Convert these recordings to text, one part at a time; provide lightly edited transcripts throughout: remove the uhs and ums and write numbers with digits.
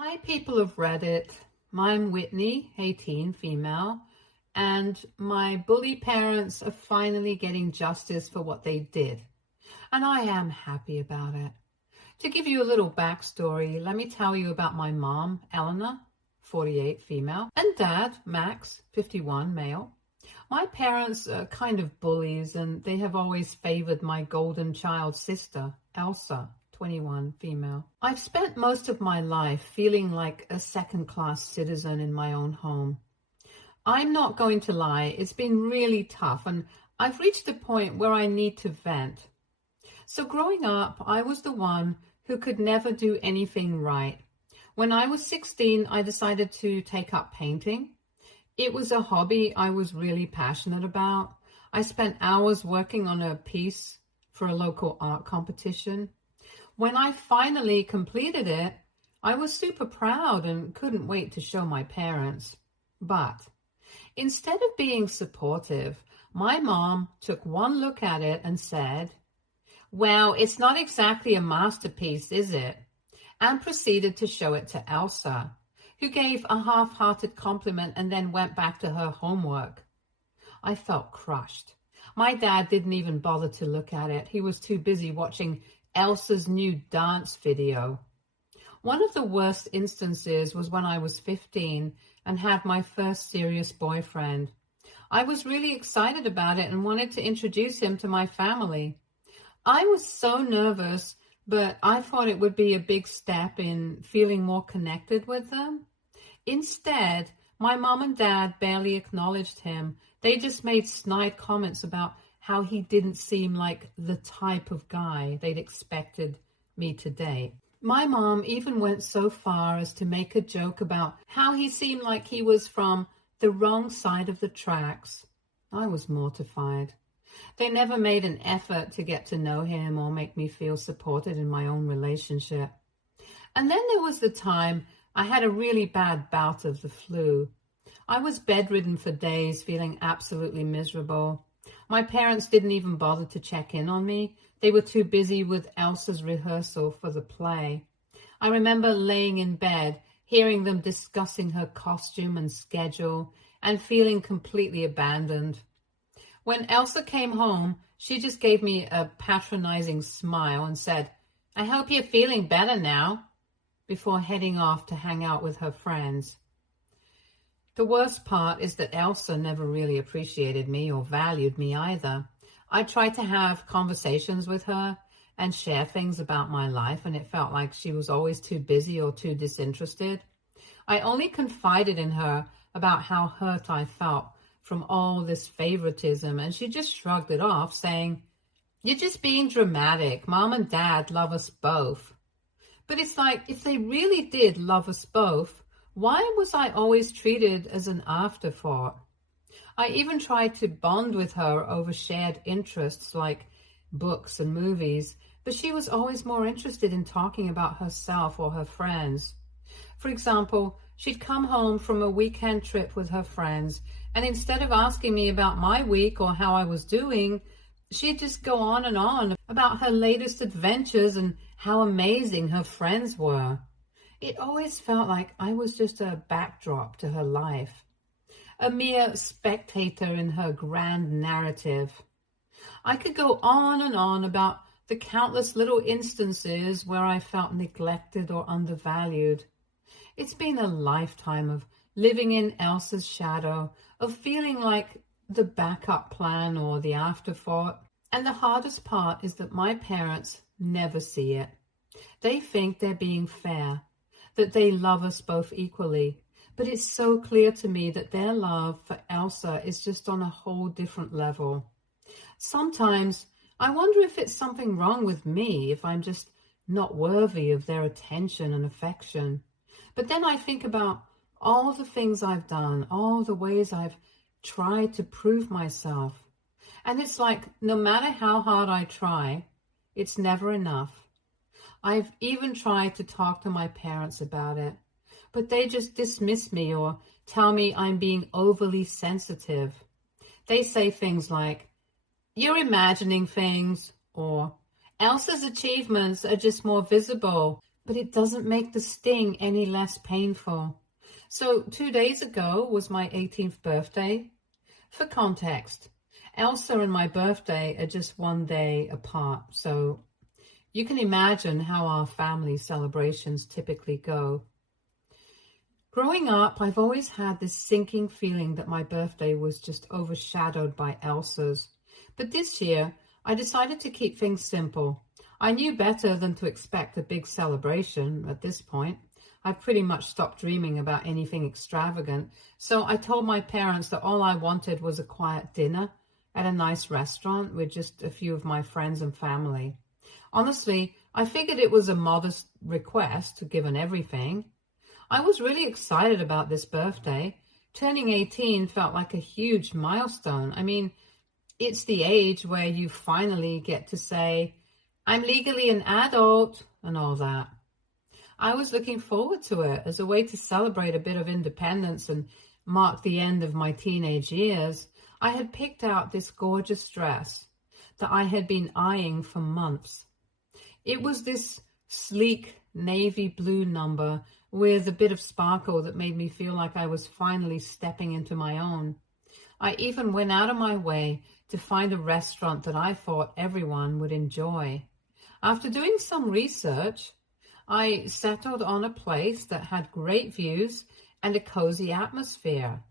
Hi, people of Reddit. I'm Whitney, 18, female, and my bully parents are finally getting justice for what they did, and I am happy about it. To give you a little backstory, let me tell you about my mom, Eleanor, 48, female, and dad, Max, 51, male. My parents are kind of bullies, and they have always favored my golden child sister, Elsa, 21, female. I've spent most of my life feeling like a second-class citizen in my own home. I'm not going to lie, it's been really tough, and I've reached a point where I need to vent. So growing up, I was the one who could never do anything right. When I was 16, I decided to take up painting. It was a hobby I was really passionate about. I spent hours working on a piece for a local art competition. When I finally completed it, I was super proud and couldn't wait to show my parents. But instead of being supportive, my mom took one look at it and said, "Well, it's not exactly a masterpiece, is it?" and proceeded to show it to Elsa, who gave a half-hearted compliment and then went back to her homework. I felt crushed. My dad didn't even bother to look at it. He was too busy watching Elsa's new dance video. One of the worst instances was when I was 15 and had my first serious boyfriend. I was really excited about it and wanted to introduce him to my family. I was so nervous, but I thought it would be a big step in feeling more connected with them. Instead, my mom and dad barely acknowledged him. They just made snide comments about how he didn't seem like the type of guy they'd expected me to date. My mom even went so far as to make a joke about how he seemed like he was from the wrong side of the tracks. I was mortified. They never made an effort to get to know him or make me feel supported in my own relationship. And then there was the time I had a really bad bout of the flu. I was bedridden for days, feeling absolutely miserable. My parents didn't even bother to check in on me. They were too busy with Elsa's rehearsal for the play. I remember laying in bed, hearing them discussing her costume and schedule, and feeling completely abandoned. When Elsa came home, she just gave me a patronizing smile and said, "I hope you're feeling better now," before heading off to hang out with her friends. The worst part is that Elsa never really appreciated me or valued me either. I tried to have conversations with her and share things about my life, and it felt like she was always too busy or too disinterested. I only confided in her about how hurt I felt from all this favoritism, and she just shrugged it off, saying, "You're just being dramatic. Mom and Dad love us both." But it's like, if they really did love us both, why was I always treated as an afterthought? I even tried to bond with her over shared interests like books and movies, but she was always more interested in talking about herself or her friends. For example, she'd come home from a weekend trip with her friends, and instead of asking me about my week or how I was doing, she'd just go on and on about her latest adventures and how amazing her friends were. It always felt like I was just a backdrop to her life, a mere spectator in her grand narrative. I could go on and on about the countless little instances where I felt neglected or undervalued. It's been a lifetime of living in Elsa's shadow, of feeling like the backup plan or the afterthought. And the hardest part is that my parents never see it. They think they're being fair, that they love us both equally. But it's so clear to me that their love for Elsa is just on a whole different level. Sometimes I wonder if it's something wrong with me, if I'm just not worthy of their attention and affection. But then I think about all the things I've done, all the ways I've tried to prove myself. And it's like, no matter how hard I try, it's never enough. I've even tried to talk to my parents about it, but they just dismiss me or tell me I'm being overly sensitive. They say things like, "You're imagining things," or "Elsa's achievements are just more visible." but it doesn't make the sting any less painful. So 2 days ago was my 18th birthday. For context, Elsa and my birthday are just one day apart, so you can imagine how our family celebrations typically go. Growing up, I've always had this sinking feeling that my birthday was just overshadowed by Elsa's. But this year, I decided to keep things simple. I knew better than to expect a big celebration at this point. I've pretty much stopped dreaming about anything extravagant, so I told my parents that all I wanted was a quiet dinner at a nice restaurant with just a few of my friends and family. Honestly, I figured it was a modest request given everything. I was really excited about this birthday. Turning 18 felt like a huge milestone. I mean, it's the age where you finally get to say, I'm legally an adult and all that. I was looking forward to it as a way to celebrate a bit of independence and mark the end of my teenage years. I had picked out this gorgeous dress that I had been eyeing for months. It was this sleek navy blue number with a bit of sparkle that made me feel like I was finally stepping into my own. I even went out of my way to find a restaurant that I thought everyone would enjoy. After doing some research, I settled on a place that had great views and a cozy atmosphere.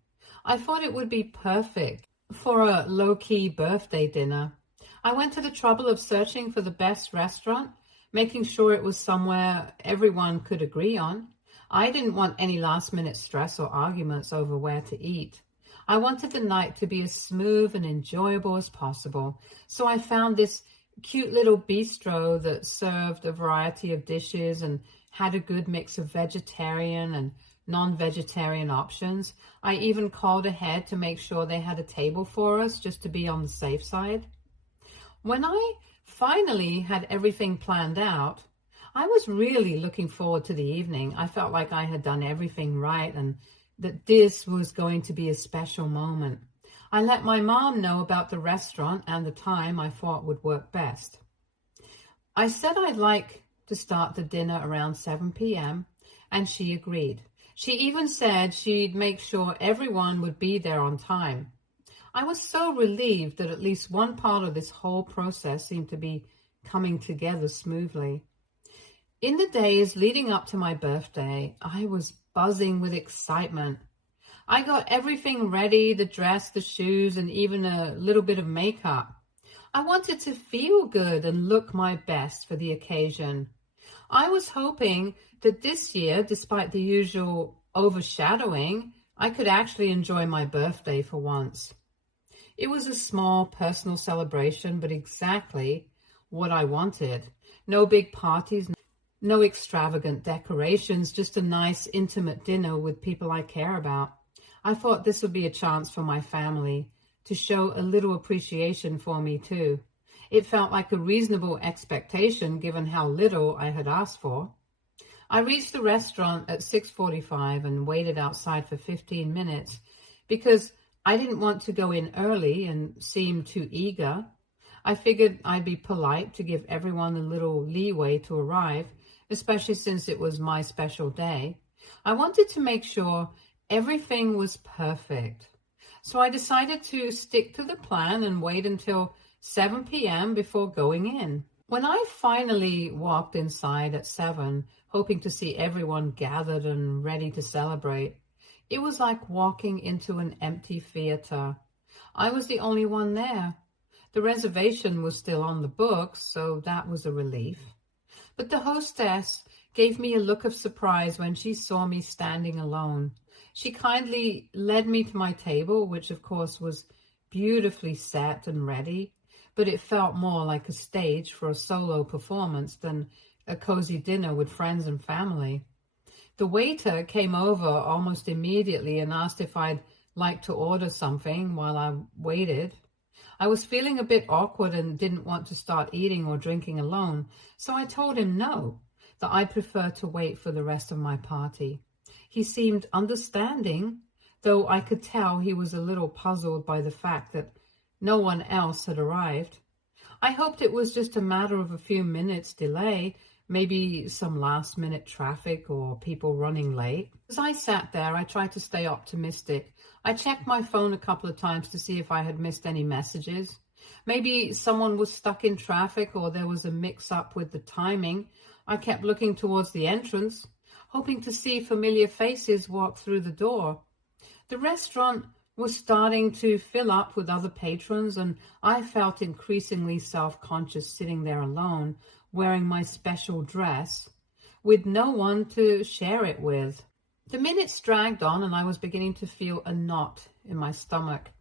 I thought it would be perfect for a low-key birthday dinner. I went to the trouble of searching for the best restaurant, making sure it was somewhere everyone could agree on. I didn't want any last-minute stress or arguments over where to eat. I wanted the night to be as smooth and enjoyable as possible, so I found this cute little bistro that served a variety of dishes and had a good mix of vegetarian and non-vegetarian options. I even called ahead to make sure they had a table for us just to be on the safe side. When I finally had everything planned out, I was really looking forward to the evening. I felt like I had done everything right and that this was going to be a special moment. I let my mom know about the restaurant and the time I thought would work best. I said I'd like to start the dinner around 7 p.m. and she agreed. She even said she'd make sure everyone would be there on time. I was so relieved that at least one part of this whole process seemed to be coming together smoothly. In the days leading up to my birthday, I was buzzing with excitement. I got everything ready, the dress, the shoes, and even a little bit of makeup. I wanted to feel good and look my best for the occasion. I was hoping that this year, despite the usual overshadowing, I could actually enjoy my birthday for once. It was a small personal celebration, but exactly what I wanted. No big parties, no extravagant decorations, just a nice intimate dinner with people I care about. I thought this would be a chance for my family to show a little appreciation for me too. It felt like a reasonable expectation given how little I had asked for. I reached the restaurant at 6:45 and waited outside for 15 minutes because I didn't want to go in early and seem too eager. I figured I'd be polite to give everyone a little leeway to arrive, especially since it was my special day. I wanted to make sure everything was perfect. So I decided to stick to the plan and wait until 7 p.m. before going in. When I finally walked inside at 7, hoping to see everyone gathered and ready to celebrate, it was like walking into an empty theater. I was the only one there. The reservation was still on the books, so that was a relief. But the hostess gave me a look of surprise when she saw me standing alone. She kindly led me to my table, which of course was beautifully set and ready, but it felt more like a stage for a solo performance than a cozy dinner with friends and family. The waiter came over almost immediately and asked if I'd like to order something while I waited. I was feeling a bit awkward and didn't want to start eating or drinking alone, so I told him no, that I prefer to wait for the rest of my party. He seemed understanding, though I could tell he was a little puzzled by the fact that no one else had arrived. I hoped it was just a matter of a few minutes delay, maybe some last-minute traffic or people running late. As I sat there, I tried to stay optimistic. I checked my phone a couple of times to see if I had missed any messages. Maybe someone was stuck in traffic or there was a mix-up with the timing. I kept looking towards the entrance, hoping to see familiar faces walk through the door. The restaurant was starting to fill up with other patrons, and I felt increasingly self-conscious sitting there alone, wearing my special dress, with no one to share it with. The minutes dragged on, and I was beginning to feel a knot in my stomach.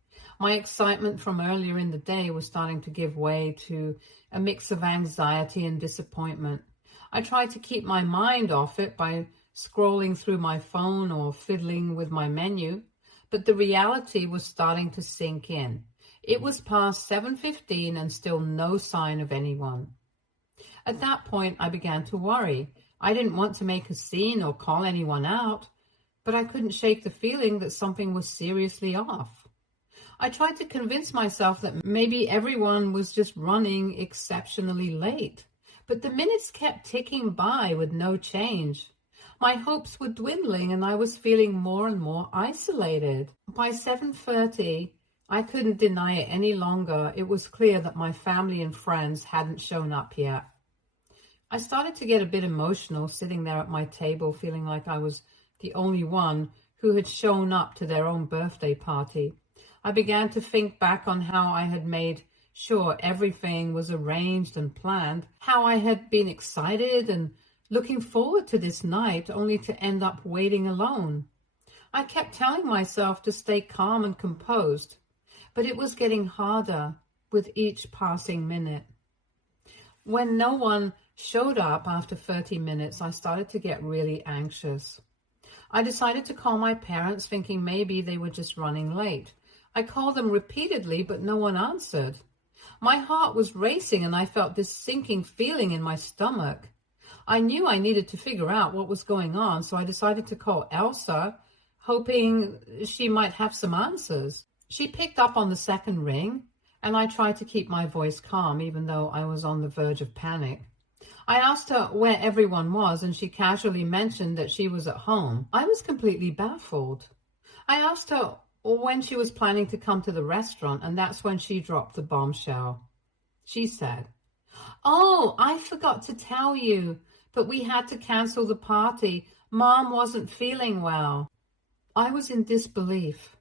My excitement from earlier in the day was starting to give way to a mix of anxiety and disappointment. I tried to keep my mind off it by scrolling through my phone or fiddling with my menu, but the reality was starting to sink in. It was past 7:15 and still no sign of anyone. At that point, I began to worry. I didn't want to make a scene or call anyone out, but I couldn't shake the feeling that something was seriously off. I tried to convince myself that maybe everyone was just running exceptionally late, but the minutes kept ticking by with no change. My hopes were dwindling and I was feeling more and more isolated. By 7:30, I couldn't deny it any longer. It was clear that my family and friends hadn't shown up yet. I started to get a bit emotional sitting there at my table, feeling like I was the only one who had shown up to their own birthday party. I began to think back on how I had made sure everything was arranged and planned, how I had been excited and looking forward to this night, only to end up waiting alone. I kept telling myself to stay calm and composed, but it was getting harder with each passing minute. When no one showed up after 30 minutes, I started to get really anxious. I decided to call my parents, thinking maybe they were just running late. I called them repeatedly, but no one answered. My heart was racing and I felt this sinking feeling in my stomach. I knew I needed to figure out what was going on, so I decided to call Elsa, hoping she might have some answers. She picked up on the second ring, and I tried to keep my voice calm, even though I was on the verge of panic. I asked her where everyone was, and she casually mentioned that she was at home. I was completely baffled. I asked her when she was planning to come to the restaurant, and that's when she dropped the bombshell. She said, "Oh, I forgot to tell you, but we had to cancel the party. Mom wasn't feeling well." I was in disbelief.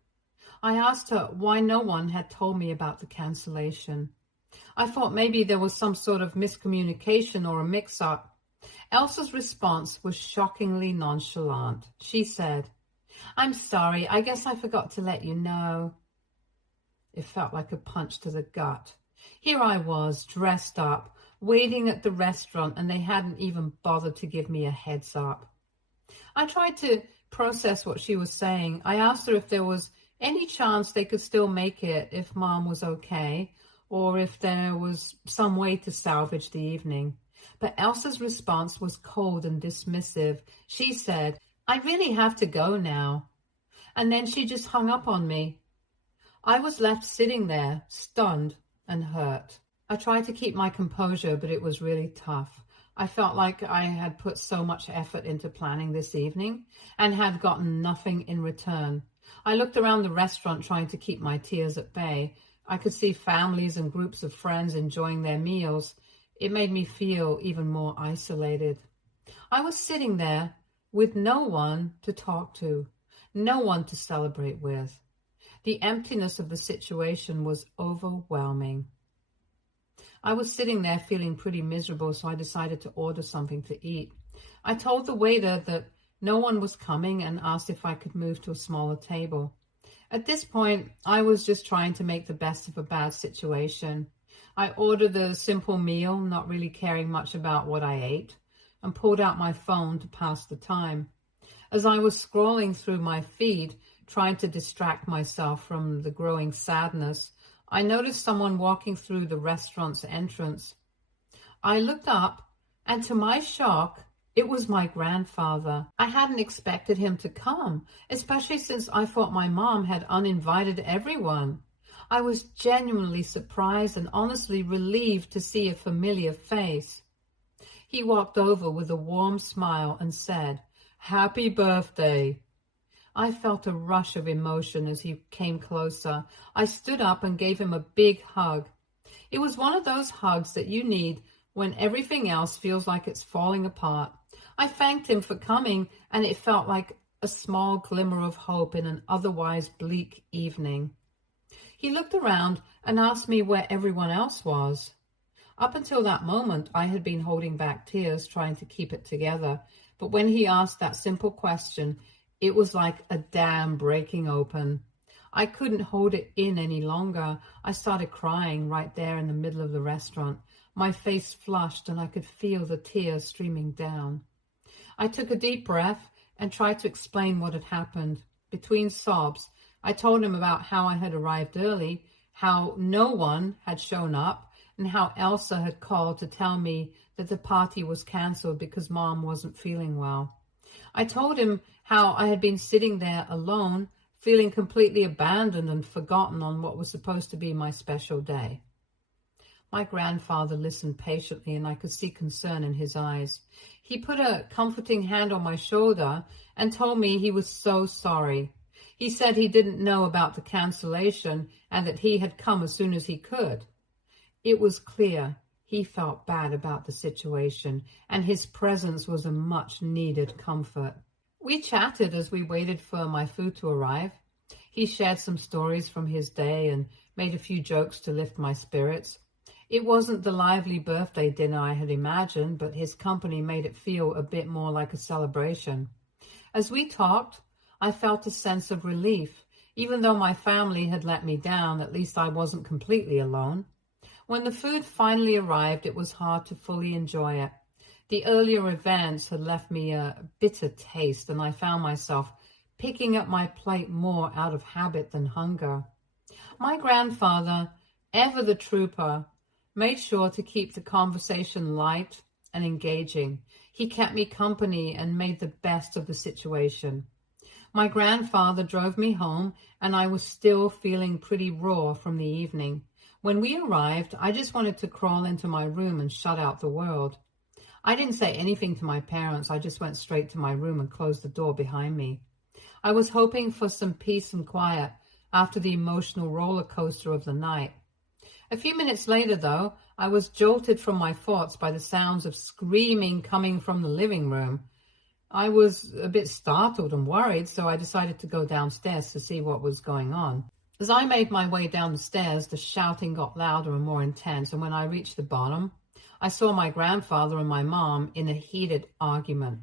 I asked her why no one had told me about the cancellation. I thought maybe there was some sort of miscommunication or a mix-up. Elsa's response was shockingly nonchalant. She said, "I'm sorry, I guess I forgot to let you know." It felt like a punch to the gut. Here I was, dressed up, waiting at the restaurant, and they hadn't even bothered to give me a heads up. I tried to process what she was saying. I asked her if there was any chance they could still make it if Mom was okay, or if there was some way to salvage the evening. But Elsa's response was cold and dismissive. She said, "I really have to go now." And then she just hung up on me. I was left sitting there, stunned and hurt. I tried to keep my composure, but it was really tough. I felt like I had put so much effort into planning this evening and had gotten nothing in return. I looked around the restaurant trying to keep my tears at bay. I could see families and groups of friends enjoying their meals. It made me feel even more isolated. I was sitting there with no one to talk to, no one to celebrate with. The emptiness of the situation was overwhelming. I was sitting there feeling pretty miserable, so I decided to order something to eat. I told the waiter that no one was coming and asked if I could move to a smaller table. At this point, I was just trying to make the best of a bad situation. I ordered a simple meal, not really caring much about what I ate, and pulled out my phone to pass the time. As I was scrolling through my feed, trying to distract myself from the growing sadness, I noticed someone walking through the restaurant's entrance. I looked up, and to my shock, it was my grandfather. I hadn't expected him to come, especially since I thought my mom had uninvited everyone. I was genuinely surprised and honestly relieved to see a familiar face. He walked over with a warm smile and said, "Happy birthday." I felt a rush of emotion as he came closer. I stood up and gave him a big hug. It was one of those hugs that you need when everything else feels like it's falling apart. I thanked him for coming, and it felt like a small glimmer of hope in an otherwise bleak evening. He looked around and asked me where everyone else was. Up until that moment, I had been holding back tears, trying to keep it together. But when he asked that simple question, it was like a dam breaking open. I couldn't hold it in any longer. I started crying right there in the middle of the restaurant. My face flushed and I could feel the tears streaming down. I took a deep breath and tried to explain what had happened. Between sobs, I told him about how I had arrived early, how no one had shown up, and how Elsa had called to tell me that the party was canceled because Mom wasn't feeling well. I told him how I had been sitting there alone, feeling completely abandoned and forgotten on what was supposed to be my special day. My grandfather listened patiently, and I could see concern in his eyes. He put a comforting hand on my shoulder and told me he was so sorry. He said he didn't know about the cancellation and that he had come as soon as he could. It was clear he felt bad about the situation, and his presence was a much-needed comfort. We chatted as we waited for my food to arrive. He shared some stories from his day and made a few jokes to lift my spirits. It wasn't the lively birthday dinner I had imagined, but his company made it feel a bit more like a celebration. As we talked, I felt a sense of relief. Even though my family had let me down, at least I wasn't completely alone. When the food finally arrived, it was hard to fully enjoy it. The earlier events had left me a bitter taste, and I found myself picking up my plate more out of habit than hunger. My grandfather, ever the trooper, made sure to keep the conversation light and engaging. He kept me company and made the best of the situation. My grandfather drove me home, and I was still feeling pretty raw from the evening. When we arrived, I just wanted to crawl into my room and shut out the world. I didn't say anything to my parents. I just went straight to my room and closed the door behind me. I was hoping for some peace and quiet after the emotional roller coaster of the night. A few minutes later, though, I was jolted from my thoughts by the sounds of screaming coming from the living room. I was a bit startled and worried, so I decided to go downstairs to see what was going on. As I made my way down the stairs, the shouting got louder and more intense, and when I reached the bottom, I saw my grandfather and my mom in a heated argument.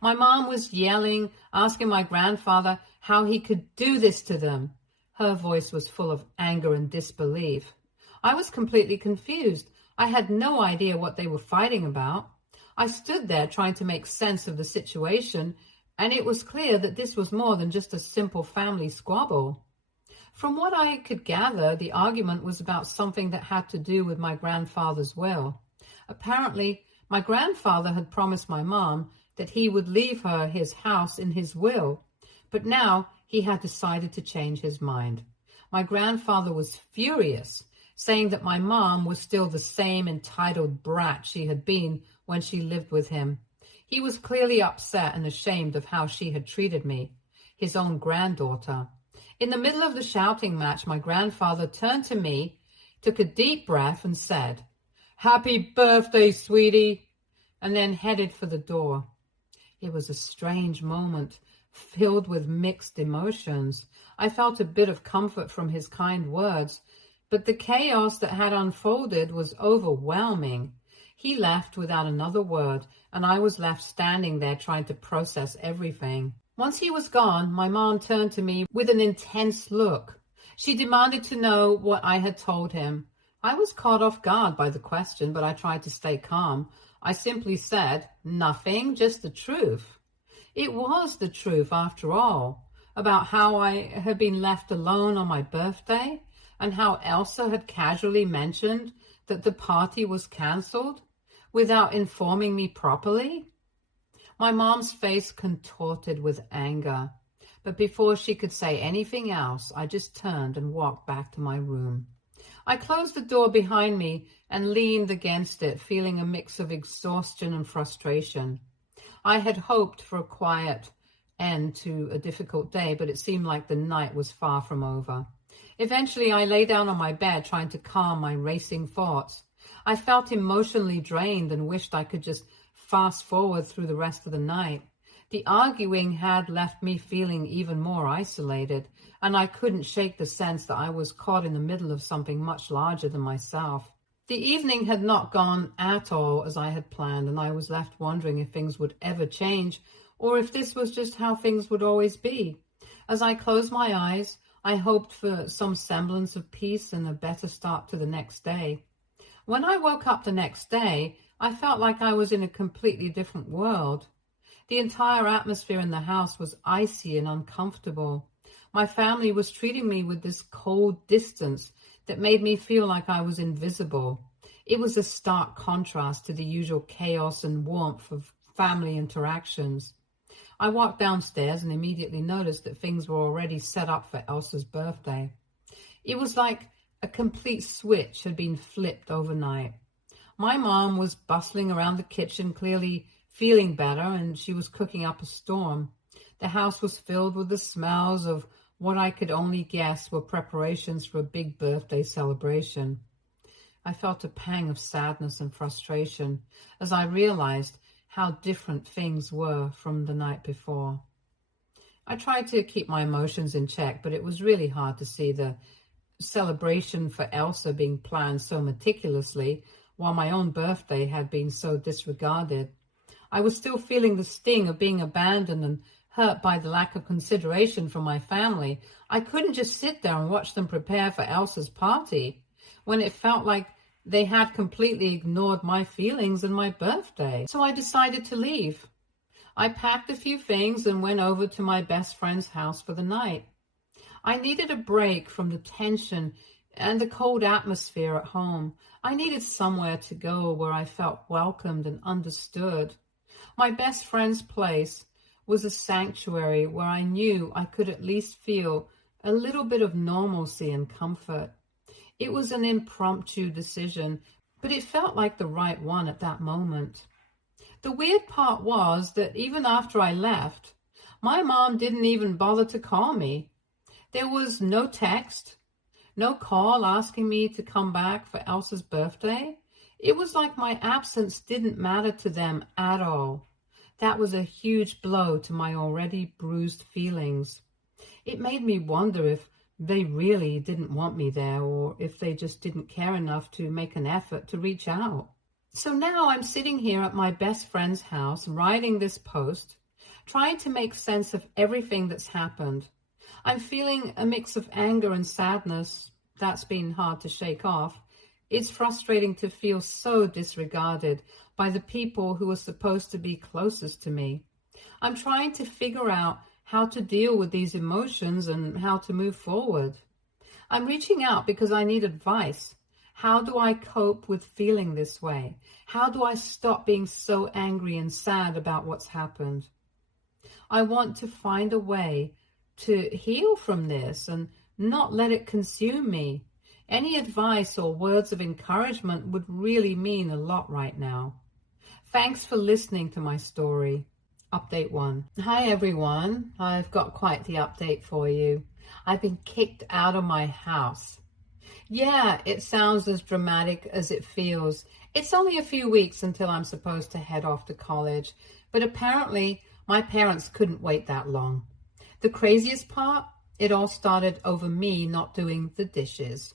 My mom was yelling, asking my grandfather how he could do this to them. Her voice was full of anger and disbelief. I was completely confused. I had no idea what they were fighting about. I stood there trying to make sense of the situation, and it was clear that this was more than just a simple family squabble. From what I could gather, the argument was about something that had to do with my grandfather's will. Apparently, my grandfather had promised my mom that he would leave her his house in his will, but now he had decided to change his mind. My grandfather was furious, saying that my mom was still the same entitled brat she had been when she lived with him. He was clearly upset and ashamed of how she had treated me, his own granddaughter. In the middle of the shouting match, my grandfather turned to me, took a deep breath and said, "Happy birthday, sweetie," and then headed for the door. It was a strange moment, filled with mixed emotions. I felt a bit of comfort from his kind words, but the chaos that had unfolded was overwhelming. He left without another word, and I was left standing there trying to process everything. Once he was gone, my mom turned to me with an intense look. She demanded to know what I had told him. I was caught off guard by the question, but I tried to stay calm. I simply said, "Nothing, just the truth." It was the truth, after all, about how I had been left alone on my birthday and how Elsa had casually mentioned that the party was canceled without informing me properly. My mom's face contorted with anger, but before she could say anything else, I just turned and walked back to my room. I closed the door behind me and leaned against it, feeling a mix of exhaustion and frustration. I had hoped for a quiet end to a difficult day, but it seemed like the night was far from over. Eventually, I lay down on my bed, trying to calm my racing thoughts. I felt emotionally drained and wished I could just fast forward through the rest of the night. The arguing had left me feeling even more isolated, and I couldn't shake the sense that I was caught in the middle of something much larger than myself. The evening had not gone at all as I had planned, and I was left wondering if things would ever change, or if this was just how things would always be. As I closed my eyes, I hoped for some semblance of peace and a better start to the next day. When I woke up the next day, I felt like I was in a completely different world. The entire atmosphere in the house was icy and uncomfortable. My family was treating me with this cold distance that made me feel like I was invisible. It was a stark contrast to the usual chaos and warmth of family interactions. I walked downstairs and immediately noticed that things were already set up for Elsa's birthday. It was like a complete switch had been flipped overnight. My mom was bustling around the kitchen, clearly feeling better, and she was cooking up a storm. The house was filled with the smells of what I could only guess were preparations for a big birthday celebration. I felt a pang of sadness and frustration as I realized how different things were from the night before. I tried to keep my emotions in check, but it was really hard to see the celebration for Elsa being planned so meticulously while my own birthday had been so disregarded. I was still feeling the sting of being abandoned and hurt by the lack of consideration from my family. I couldn't just sit there and watch them prepare for Elsa's party when it felt like they had completely ignored my feelings and my birthday. So I decided to leave. I packed a few things and went over to my best friend's house for the night. I needed a break from the tension and the cold atmosphere at home. I needed somewhere to go where I felt welcomed and understood. My best friend's place was a sanctuary where I knew I could at least feel a little bit of normalcy and comfort. It was an impromptu decision, but it felt like the right one at that moment. The weird part was that even after I left, my mom didn't even bother to call me. There was no text, no call asking me to come back for Elsa's birthday. It was like my absence didn't matter to them at all. That was a huge blow to my already bruised feelings. It made me wonder if they really didn't want me there, or if they just didn't care enough to make an effort to reach out. So now I'm sitting here at my best friend's house, writing this post, trying to make sense of everything that's happened. I'm feeling a mix of anger and sadness. That's been hard to shake off. It's frustrating to feel so disregarded by the people who are supposed to be closest to me. I'm trying to figure out how to deal with these emotions and how to move forward. I'm reaching out because I need advice. How do I cope with feeling this way? How do I stop being so angry and sad about what's happened? I want to find a way to heal from this and not let it consume me. Any advice or words of encouragement would really mean a lot right now. Thanks for listening to my story. Update 1. Hi everyone, I've got quite the update for you. I've been kicked out of my house. Yeah, it sounds as dramatic as it feels. It's only a few weeks until I'm supposed to head off to college, but apparently my parents couldn't wait that long. The craziest part, it all started over me not doing the dishes.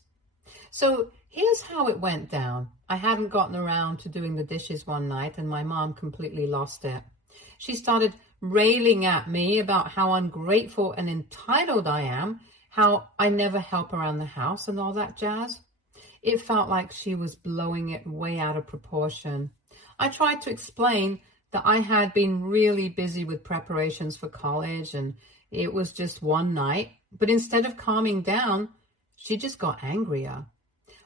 So here's how it went down. I hadn't gotten around to doing the dishes one night and my mom completely lost it. She started railing at me about how ungrateful and entitled I am, how I never help around the house and all that jazz. It felt like she was blowing it way out of proportion. I tried to explain that I had been really busy with preparations for college and it was just one night, but instead of calming down, she just got angrier.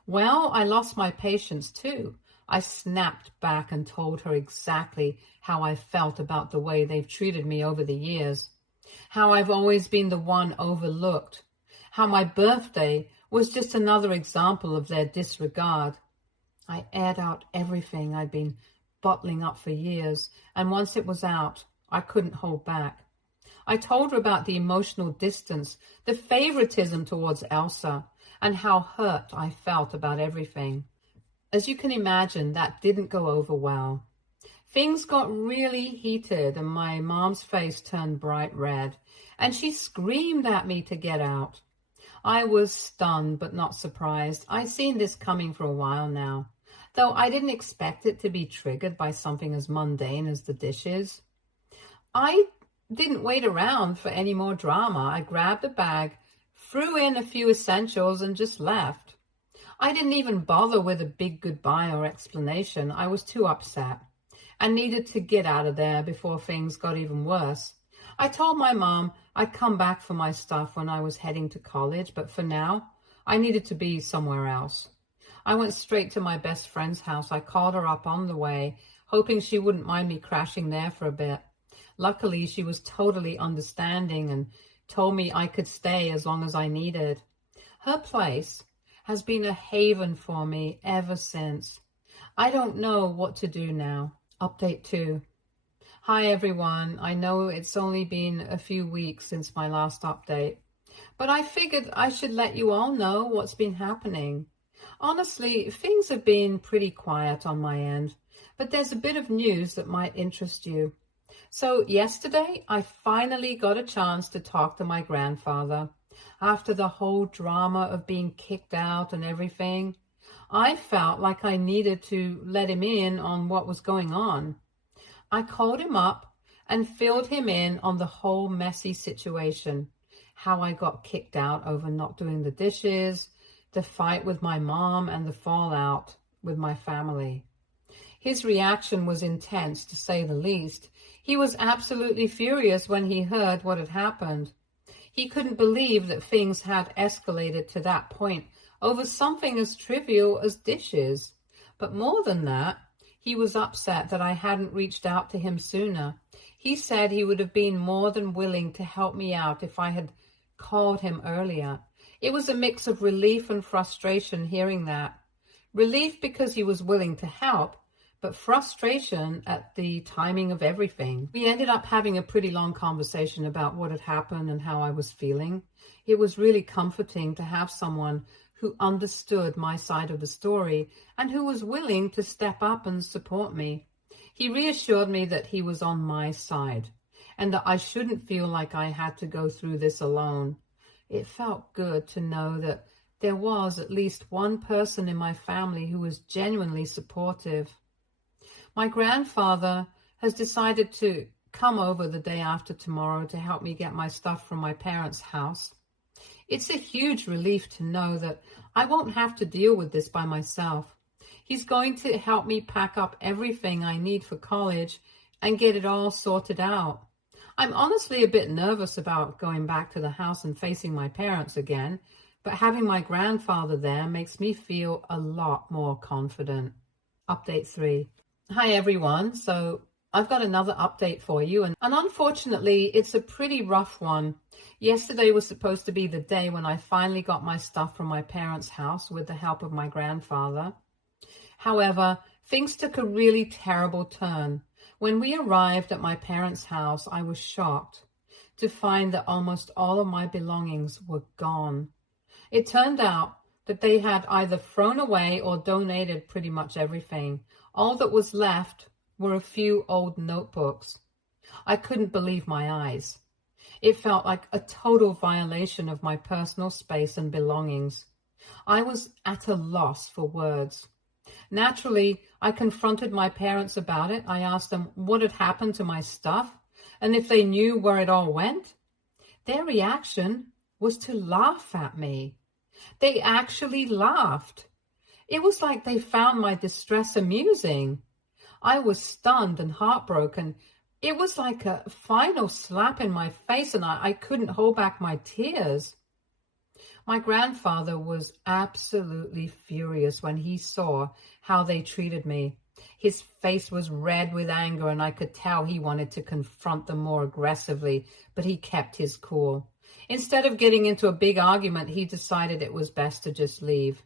Well, I lost my patience too. I snapped back and told her exactly how I felt about the way they've treated me over the years, how I've always been the one overlooked, how my birthday was just another example of their disregard. I aired out everything I'd been bottling up for years, and once it was out, I couldn't hold back. I told her about the emotional distance, the favoritism towards Elsa, and how hurt I felt about everything. As you can imagine, that didn't go over well. Things got really heated and my mom's face turned bright red, and she screamed at me to get out. I was stunned but not surprised. I'd seen this coming for a while now, though I didn't expect it to be triggered by something as mundane as the dishes. I didn't wait around for any more drama. I grabbed a bag, threw in a few essentials, and just left. I didn't even bother with a big goodbye or explanation. I was too upset and needed to get out of there before things got even worse. I told my mom I'd come back for my stuff when I was heading to college, but for now, I needed to be somewhere else. I went straight to my best friend's house. I called her up on the way, hoping she wouldn't mind me crashing there for a bit. Luckily, she was totally understanding and told me I could stay as long as I needed. Her place has been a haven for me ever since. I don't know what to do now. Update 2. Hi everyone. I know it's only been a few weeks since my last update, but I figured I should let you all know what's been happening. Honestly, things have been pretty quiet on my end, but there's a bit of news that might interest you. So yesterday, I finally got a chance to talk to my grandfather. After the whole drama of being kicked out and everything, I felt like I needed to let him in on what was going on. I called him up and filled him in on the whole messy situation, how I got kicked out over not doing the dishes, the fight with my mom, and the fallout with my family. His reaction was intense, to say the least. He was absolutely furious when he heard what had happened. He couldn't believe that things had escalated to that point over something as trivial as dishes. But more than that, he was upset that I hadn't reached out to him sooner. He said he would have been more than willing to help me out if I had called him earlier. It was a mix of relief and frustration hearing that. Relief because he was willing to help, but frustration at the timing of everything. We ended up having a pretty long conversation about what had happened and how I was feeling. It was really comforting to have someone who understood my side of the story and who was willing to step up and support me. He reassured me that he was on my side and that I shouldn't feel like I had to go through this alone. It felt good to know that there was at least one person in my family who was genuinely supportive. My grandfather has decided to come over the day after tomorrow to help me get my stuff from my parents' house. It's a huge relief to know that I won't have to deal with this by myself. He's going to help me pack up everything I need for college and get it all sorted out. I'm honestly a bit nervous about going back to the house and facing my parents again, but having my grandfather there makes me feel a lot more confident. Update 3. Hi everyone. So I've got another update for you, and unfortunately it's a pretty rough one. Yesterday was supposed to be the day when I finally got my stuff from my parents' house with the help of my grandfather. However, things took a really terrible turn. When we arrived at my parents' house, I was shocked to find that almost all of my belongings were gone. It turned out that they had either thrown away or donated pretty much everything. All that was left were a few old notebooks. I couldn't believe my eyes. It felt like a total violation of my personal space and belongings. I was at a loss for words. Naturally, I confronted my parents about it. I asked them what had happened to my stuff and if they knew where it all went. Their reaction was to laugh at me. They actually laughed. It was like they found my distress amusing. I was stunned and heartbroken. It was like a final slap in my face, and I couldn't hold back my tears. My grandfather was absolutely furious when he saw how they treated me. His face was red with anger, and I could tell he wanted to confront them more aggressively, but he kept his cool. Instead of getting into a big argument, he decided it was best to just leave.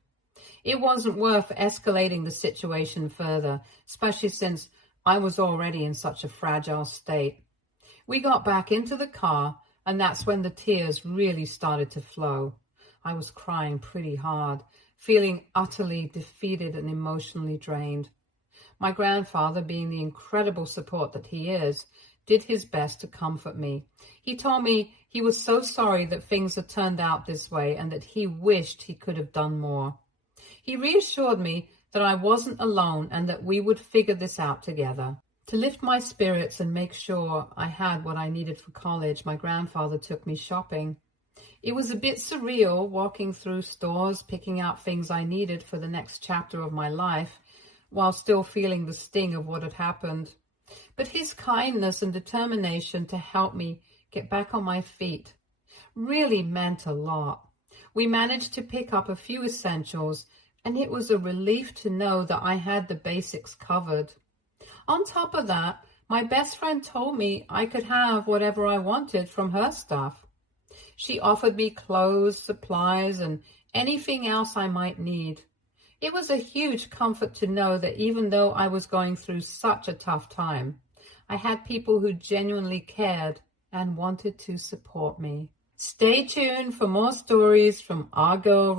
It wasn't worth escalating the situation further, especially since I was already in such a fragile state. We got back into the car, and that's when the tears really started to flow. I was crying pretty hard, feeling utterly defeated and emotionally drained. My grandfather, being the incredible support that he is, did his best to comfort me. He told me he was so sorry that things had turned out this way and that he wished he could have done more. He reassured me that I wasn't alone and that we would figure this out together. To lift my spirits and make sure I had what I needed for college, my grandfather took me shopping. It was a bit surreal walking through stores, picking out things I needed for the next chapter of my life, while still feeling the sting of what had happened. But his kindness and determination to help me get back on my feet really meant a lot. We managed to pick up a few essentials, and it was a relief to know that I had the basics covered. On top of that, my best friend told me I could have whatever I wanted from her stuff. She offered me clothes, supplies, and anything else I might need. It was a huge comfort to know that even though I was going through such a tough time, I had people who genuinely cared and wanted to support me. Stay tuned for more stories from our girl